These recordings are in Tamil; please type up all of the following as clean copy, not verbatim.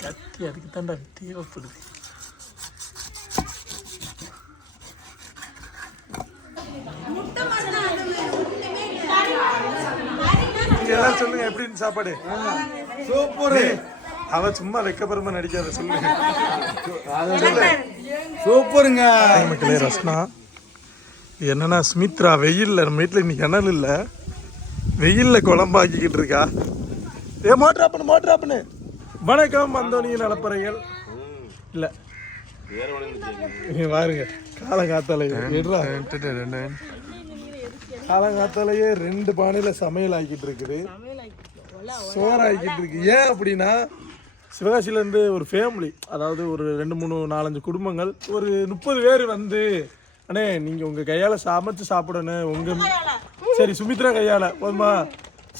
கத்தி அதுக்கு தாண்டா தேவைப்படுது. எல்லாம் சொல்லுங்க எப்படின்னு சாப்பாடு. சூப்பர். அவ சும்மா வெக்கப்புறமா நடிக்காத சொல்லுங்க. சூப்பருங்க மக்களே. ரஸ்னா என்னன்னா சுமித்ரா வெயில்ல நம்ம வீட்டில் இன்னைக்கு கிணல் இல்லை, வெயில்ல குழம்பாக்கிக்கிட்டு இருக்கா. மோட்ராப்பண்ணு. வணக்கம் வந்தோனிய நலப்பறைகள் இல்லை பாருங்க. காலங்காத்தாலேயே 2 பானையில் சமையல் ஆக்கிட்டு இருக்குது, சோறு ஆக்கிட்டு இருக்கு. ஏன் அப்படின்னா சிவகாசியிலேருந்து ஒரு ஃபேமிலி, அதாவது ஒரு 2, 3, 4, 5 குடும்பங்கள், ஒரு 30 பேர் வந்து அண்ணே நீங்கள் உங்கள் கையால் சமைச்சு சாப்பிடணும். சரி சுமித்ரா கையால் போதுமா,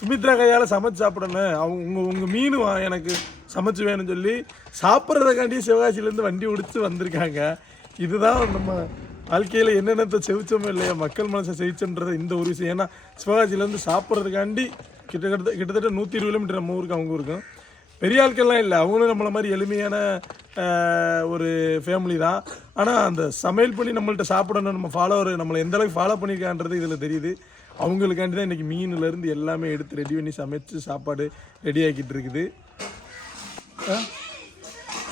சுமித்ரா கையால் சமைச்சு சாப்பிடணும். உங்கள் மீன் எனக்கு சமைச்சு வேணும்னு சொல்லி சாப்பிட்றதுக்காண்டி சிவகாசியிலேருந்து வண்டி ஓடிச்சு வந்திருக்காங்க. இதுதான் நம்ம வாழ்க்கையில் என்னென்னத்தை செவிச்சோமோ இல்லையா, மக்கள் மனசை செவிச்சோன்றது இந்த ஒரு விஷயம். ஏன்னா சிவகாசியிலேருந்து சாப்பிட்றதுக்காண்டி கிட்டத்தட்ட 120 கிலோமீட்டர் நம்ம ஊருக்கு அவங்க ஊருக்கும். பெரிய ஆட்கள்லாம் இல்லை, அவங்களும் நம்மளை மாதிரி எளிமையான ஒரு ஃபேமிலி தான். ஆனால் அந்த சமையல் பண்ணி நம்மள்ட்ட சாப்பிடணும், நம்மளை எந்த அளவுக்கு ஃபாலோ பண்ணியிருக்கான்றது இதில் தெரியுது. அவங்களுக்காண்டி தான் இன்றைக்கி மீன்லேருந்து எல்லாமே எடுத்து ரெடி பண்ணி சமைச்சு சாப்பாடு ரெடி ஆக்கிட்டு இருக்குது.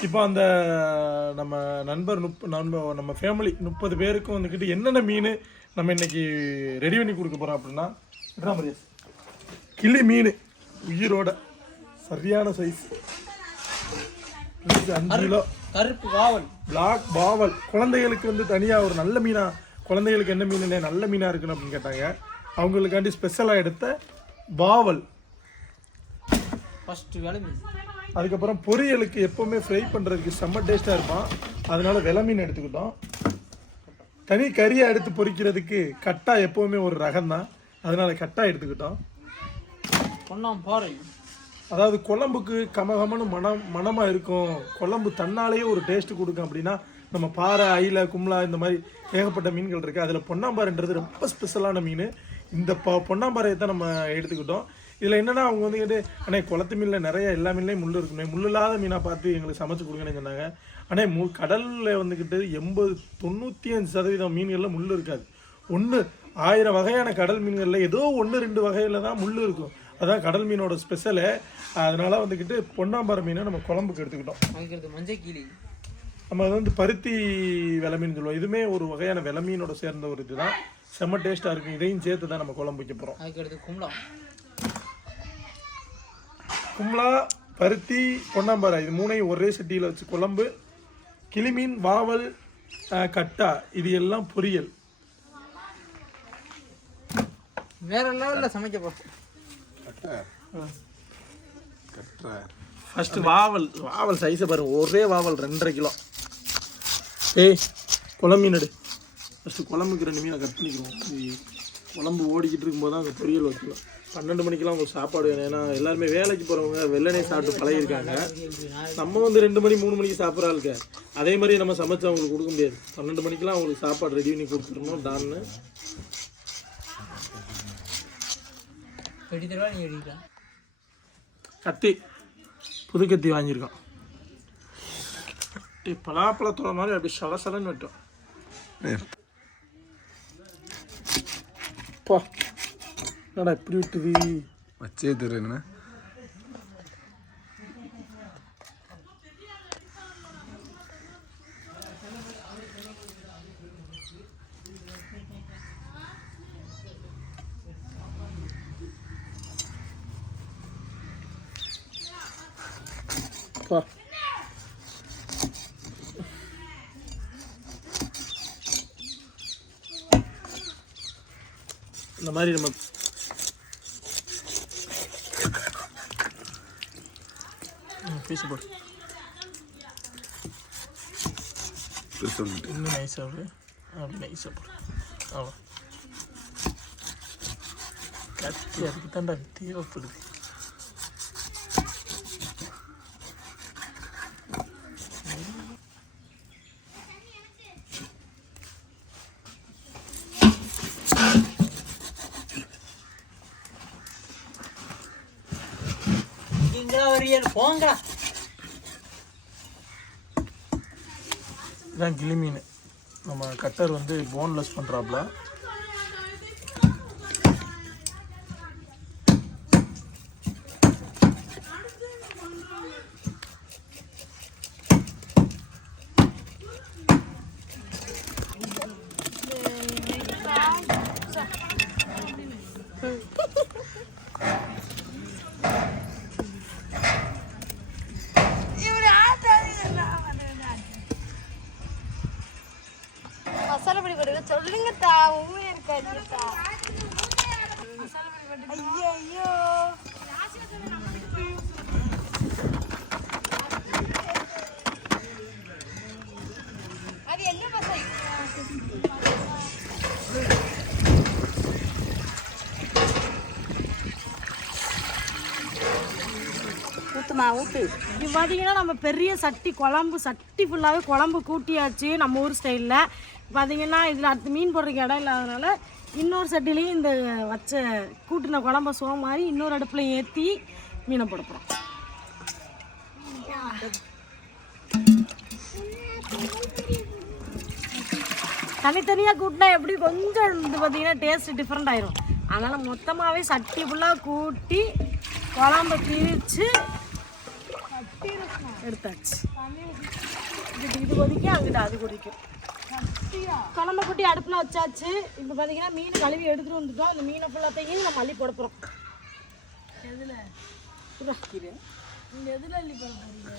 இப்போ அந்த நம்ம நண்பர் நம்ம ஃபேமிலி 30 பேருக்கும் வந்துக்கிட்டு என்னென்ன மீன் நம்ம இன்னைக்கு ரெடி பண்ணி கொடுக்க போகிறோம் அப்படின்னா, கிளி மீன் உயிரோட சரியான சைஸ் 5 கிலோ. கருப்பு வாவல், பிளாக் வாவல். குழந்தைகளுக்கு வந்து தனியாக ஒரு நல்ல மீனாக, குழந்தைகளுக்கு என்ன மீன் நல்ல மீனாக இருக்குன்னு அப்படின்னு கேட்டாங்க. அவங்களுக்காண்டி ஸ்பெஷலாக எடுத்த வாவல் ஃபர்ஸ்ட் வேலை மீன். அதுக்கப்புறம் பொரியலுக்கு எப்போவுமே ஃப்ரை பண்ணுறதுக்கு செம்ம டேஸ்ட்டாக இருப்பான், அதனால வெலை மீன் எடுத்துக்கிட்டோம். தனி கறியாக எடுத்து பொரிக்கிறதுக்கு கட்டா எப்போவுமே ஒரு ரகம் தான், அதனால கட்டா எடுத்துக்கிட்டோம். பாறை, அதாவது குழம்புக்கு கமகமன்னு மனமாக இருக்கும், குழம்பு தன்னாலேயே ஒரு டேஸ்ட்டு கொடுக்கும் அப்படின்னா நம்ம பாறை, அயிலை, கும்லா இந்த மாதிரி ஏகப்பட்ட மீன்கள் இருக்குது. அதில் பொன்னாம்பாறைன்றது ரொம்ப ஸ்பெஷலான மீன். இந்த பொன்னாம்பாறையை தான் நம்ம எடுத்துக்கிட்டோம். இதில் என்னென்னா அவங்க வந்துக்கிட்டு அண்ணே குளத்து மீனில் நிறைய எல்லா மீன்லேயும் முள் இருக்குமே, முள் இல்லாத மீனாக பார்த்து எங்களுக்கு சமைச்சு கொடுங்கன்னு சொன்னாங்க. ஆனால் கடலில் வந்துக்கிட்டு 80-95% மீன்களில் முள் இருக்காது. 1000 வகையான கடல் மீன்களில் ஏதோ 1-2 வகையில் தான் முள் இருக்கும். அதான் கடல் மீனோட ஸ்பெஷலு. அதனால் வந்துக்கிட்டு பொன்னாம்பாறை மீனை நம்ம குழம்புக்கு எடுத்துக்கிட்டோம். மஞ்சள் கிளி நம்ம அது வந்து பருத்தி வெலை மீன் சொல்லுவோம். இதுவுமே ஒரு வகையான வெலை மீனோட சேர்ந்த ஒரு இதுதான், செம்ம டேஸ்ட்டாக இருக்கும். இதையும் சேர்த்து தான் நம்ம குழம்பு வைக்க போகிறோம். அதுக்கடுத்து கும்லா, பருத்தி, பொன்னாம்பாறை இது 3ஐயும் ஒரே சட்டியில் வச்சு குழம்பு. கிளிமீன், வாவல், கட்டா இது எல்லாம் பொரியல். வேற லெவலில் சமைக்க போகிறோம். ஃபஸ்ட்டு வாவல் சைஸை பாருங்க, ஒரே வாவல் 2.5 கிலோ. குழம்பு மீன் எடு. ஃபஸ்ட்டு குழம்புக்கு 2 மீனை கட் பண்ணிக்கிறோம். குழம்பு ஓடிக்கிட்டு இருக்கும்போது தான் அங்கே பொரியல் வைக்கலாம். 12 மணிக்கெலாம் உங்களுக்கு சாப்பாடு வேணும். ஏன்னா எல்லாருமே வேலைக்கு போகிறவங்க வெள்ளனே சாப்பிட்டு பழகிருக்காங்க. நம்ம வந்து 2 மணி 3 மணிக்கு சாப்பிட்ற ஆளுங்க. அதே மாதிரி நம்ம சமைச்சு அவங்களுக்கு கொடுக்க முடியாது. 12 மணிக்கெலாம் அவங்களுக்கு சாப்பாடு ரெடி பண்ணி கொடுத்துடணும். டான்னு கத்தி, புது கத்தி வாங்கியிருக்கோம். பலாப்பழத்தோட மாதிரி அப்படி சலசலன்னு வெட்டோம். பா என்னடா இப்படி விட்டுது வச்சே தெரியுண்ணே. பா இந்த மாதிரி நம்ம பீஸ் போடு. இன்னும் நைஸாக போடு, அப்படி நைஸாக போடு. அவ்வளோ கத்தி அதுக்கு தாண்டா தேவைப்படுது. போங்க இதுதான் கிளி மீன். நம்ம கட்டர் வந்து போன்லெஸ் பண்ணுறாப்புல. சொல்லுங்கத்தா, உண்மையா இருக்காதுத்தா. ஐயோ ஐயோ, அது என்ன பசை? ஊத்துமா ஊத்து. இது பார்த்தீங்கன்னா நம்ம பெரிய சட்டி குழம்பு, சட்டி ஃபுல்லாகவே குழம்பு கூட்டியாச்சு நம்ம ஊர் ஸ்டைலில். பார்த்தீங்கன்னா இதில் அடுத்து மீன் போடுறதுக்கு இடம் இல்லாதனால இன்னொரு சட்டிலையும் இந்த வச்ச கூட்டின குழம்ப சோம் மாதிரி இன்னொரு அடுப்பில் ஏற்றி மீனை போட போகிறோம். தனித்தனியாக கூட்டினா எப்படி கொஞ்சம் இது பார்த்தீங்கன்னா டேஸ்ட் டிஃப்ரெண்ட் ஆயிரும். அதனால் மொத்தமாகவே சட்டி ஃபுல்லாக கூட்டி குழம்ப பிரித்து எடுத்தாச்சு. இது கொதிக்க அங்கிட்ட அது கொதிக்கும். குழம்பு குட்டி அடுப்பில் வச்சாச்சு. இப்போ பார்த்தீங்கன்னா மீன் கழுவி எடுத்துகிட்டு வந்துட்டோம். அந்த மீனை ஃபுல்லாத்தையும் நம்ம அள்ளி போட போகிறோம். எதில் எதில் அள்ளி போட போகிறீங்க?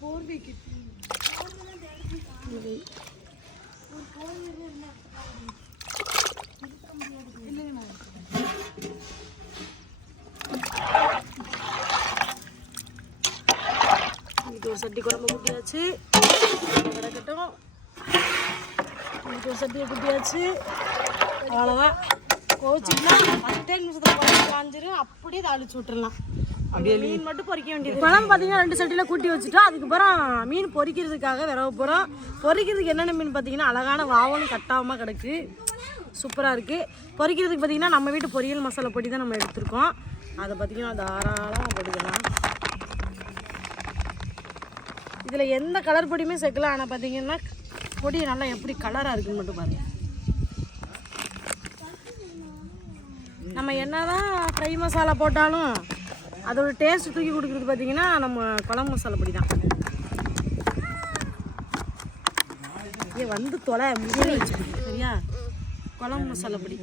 போர்வைக்கு ஒரு சட்டி குழம்பு குட்டியாச்சு. கிடக்கட்டும். ஒரு சட்டியை குட்டியாச்சு. அவ்வளோதான். கோச்சிக்கலாம் 10 நிமிஷத்தில் குழம்பு காஞ்சிரும். அப்படியே தாளிச்சு விட்டுடலாம். அப்படியே மீன் மட்டும் பொரிக்க வேண்டியது. குழம்பு பார்த்தீங்கன்னா 2 சட்டியில் கூட்டி வச்சுட்டோம். அதுக்கப்புறம் மீன் பொரிக்கிறதுக்காக விரவ போகிறோம். பொரிக்கிறதுக்கு என்னென்ன மீன் பார்த்தீங்கன்னா அழகான வாவலும் கட்டாமல் கிடக்கு. சூப்பராக இருக்குது. பொரிக்கிறதுக்கு பார்த்தீங்கன்னா நம்ம வீட்டு பொரியல் மசாலா பொடி தான் நம்ம எடுத்துருக்கோம். அதை பார்த்தீங்கன்னா தாராளமாக போட்டுக்கலாம். இதில் எந்த கலர் பொடியுமே சேர்க்கலாம். ஆனால் பார்த்தீங்கன்னா பொடி நல்லா எப்படி கலராக இருக்குன்னு மட்டும் பாருங்கள். நம்ம என்ன தான் ஃப்ரை மசாலா போட்டாலும் அதோட டேஸ்ட் தூக்கி கொடுக்குறது பார்த்தீங்கன்னா நம்ம குழம்பு மசாலா பொடி தான். வந்து தொலை முடியல வச்சு சரியா? குழம்பு மசாலா பொடி.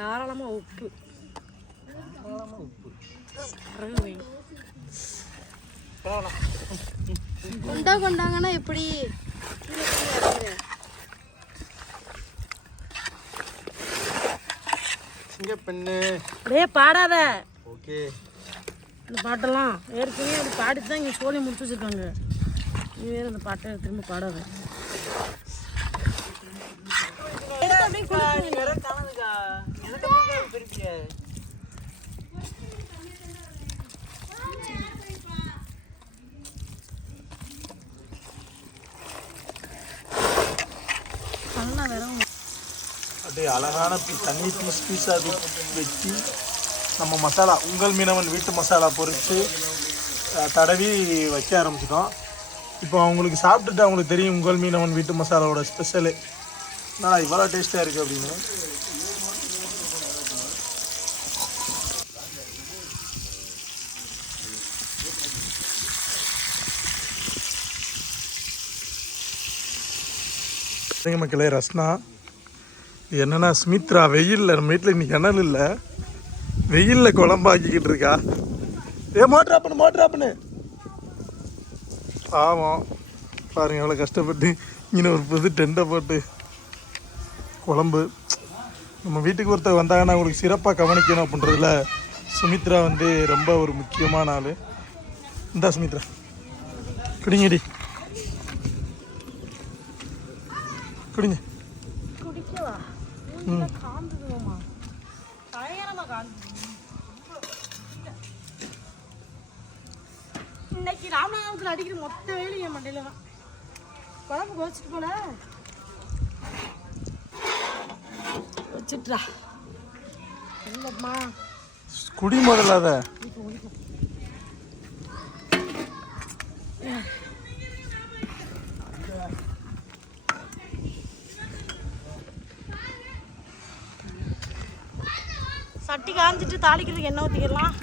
தாராளமாக உப்பு கொண்டாங்கன்னா எப்படி அப்படியே பாடாத. ஓகே, இந்த பாட்டெல்லாம் ஏற்கனவே அப்படி பாடி தான் இங்கே சோழி முடிச்சு வச்சுருக்காங்க. நீ வேறு அந்த பாட்டை திரும்ப பாடாத. அப்படியே அழகான தண்ணி பீஸாக வச்சு நம்ம மசாலா உங்கள் மீனவன் வீட்டு மசாலா பொரித்து தடவி வைக்க ஆரம்பிச்சிட்டோம். இப்போ அவங்களுக்கு சாப்பிட்டுட்டு அவங்களுக்கு தெரியும் உங்கள் மீனவன் வீட்டு மசாலாவோட ஸ்பெஷலு நான் இவ்வளோ டேஸ்ட்டாக இருக்குது அப்படின்னு. மக்களே, ரஸ்னா இது என்னென்னா சுமித்ரா வெயிலில் நம்ம வீட்டில் இன்னைக்கு கிணறு இல்லை, வெயிலில் குழம்பாக்கிக்கிட்டு இருக்கா. மோட்ராப்புன்னு பாவம் பாருங்கள் எவ்வளோ கஷ்டப்பட்டு இங்கே ஒரு புது டெண்டை போட்டு குழம்பு. நம்ம வீட்டுக்கு ஒருத்தர் வந்தாங்கன்னா அவங்களுக்கு சிறப்பாக கவனிக்கணும் அப்படின்றதுல சுமித்ரா வந்து ரொம்ப ஒரு முக்கியமான ஆள். இந்தா சுமித்ரா குடிங்கடி குடிங்க. குடிக்கவா? காந்துதுமா பயங்கரமா காந்து. இன்னைக்கு ராமநாதபுரத்தில் அடிக்கிற மொத்த வேலையும் என் மண்டையில தான். குழம்பு கோச்சிட்டு போல வச்சுட்டா இல்லம்மா. குடி முதல்ல அத. சட்டி காஞ்சிட்டு தாளிக்கிறதுக்கு எண்ணெய் ஊற்றிக்கலாம்.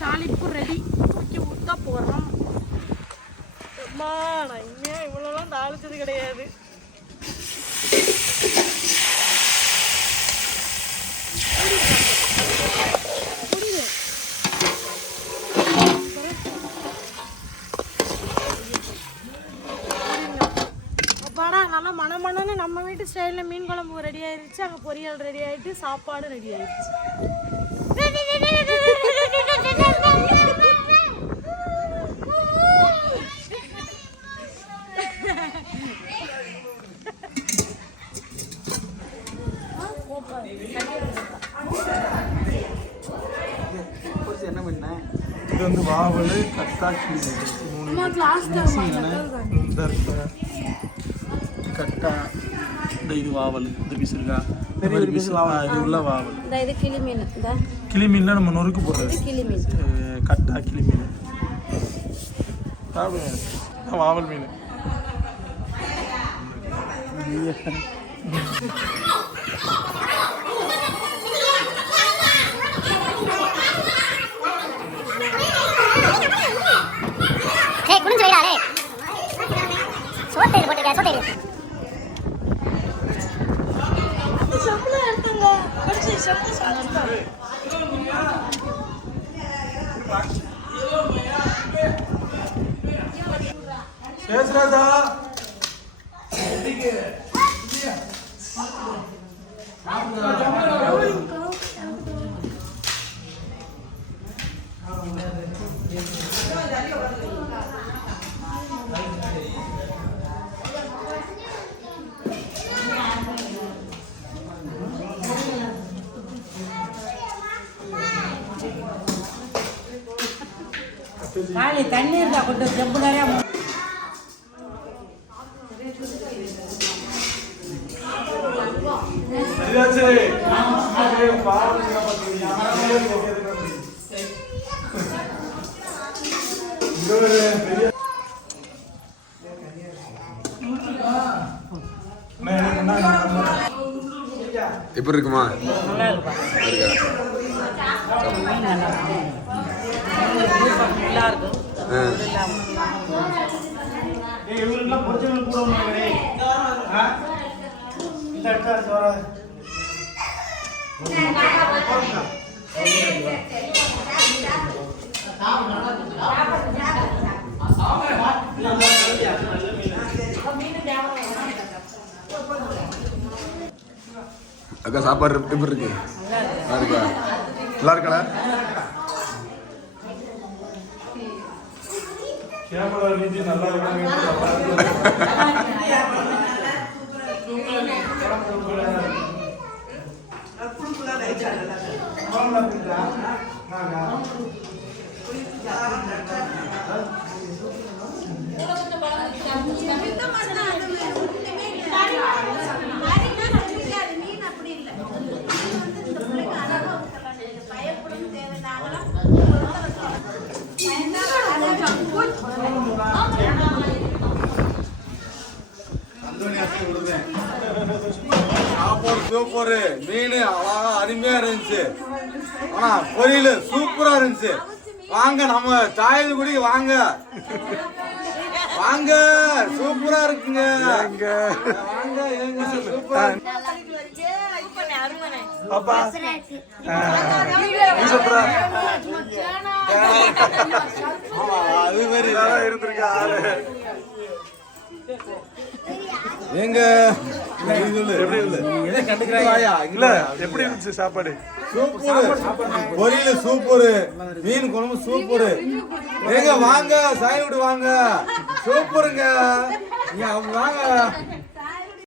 தாளிப்பு ரெடி. தூக்கி ஊற்றா போடுறோம். அம்மா நான் இனிமேல் இவ்வளோலாம் தாளிச்சது கிடையாது. அப்பாடா நல்லா மணமணன்னு நம்ம வீட்டு ஸ்டைலில் மீன் குழம்பு ரெடி ஆயிடுச்சு. அங்கே பொரியல் ரெடி ஆயிட்டு சாப்பாடு ரெடி ஆயிடுச்சு. என்ன பண்ண? இது வந்து வாவல் கட்டாக்கி கட்டா. இந்த இது வாவல். இந்த பீஸ் இருக்கா? பெரிய பீஸ் இது உள்ள வாவல். இது கிளி மீன். கிளி மீன்ல நம்ம நொறுக்கு போடுறது கிளி மீன். கட்டா கிளி மீன். வாவல் மீன். குடிஞ்சு வைடாரே. சோத்தை போட்டுக்க சோத்தை. சேஸ்ராஜா தண்ணி இருக்கா கொண்டு ஜம்பு நிறையா. எப்படி இருக்குமா? நல்லா இருக்கா? நல்லா இருக்கும். அக்கா சாப்பாடு எப்படி இருக்கு? நல்லா இருக்கா? நல்லா இருக்கா? கேமரா நீதி நல்லா இருக்காங்க. சாப்பாடு சூப்பரு. மீன் அழகா அருமையா இருந்துச்சு. ஆனா பொரியல் சூப்பரா இருந்துச்சு. வாங்க நம்ம சாயல்குடி வாங்க வாங்க, சூப்பரா இருக்குங்க. வாங்க சூப்பரா. அப்பா நீ சொல்ற அது மாதிரி இருந்திருக்கா ஆளு எங்க எப்படி இருந்துச்சு இல்ல எப்படி இருந்துச்சு சாப்பாடு சூப்பர் பொரியல் சூப்பர் மீன் குழம்பு சூப்பர் ஏங்க வாங்க சாய் வீடு வாங்க சூப்பருங்க நீங்க வாங்க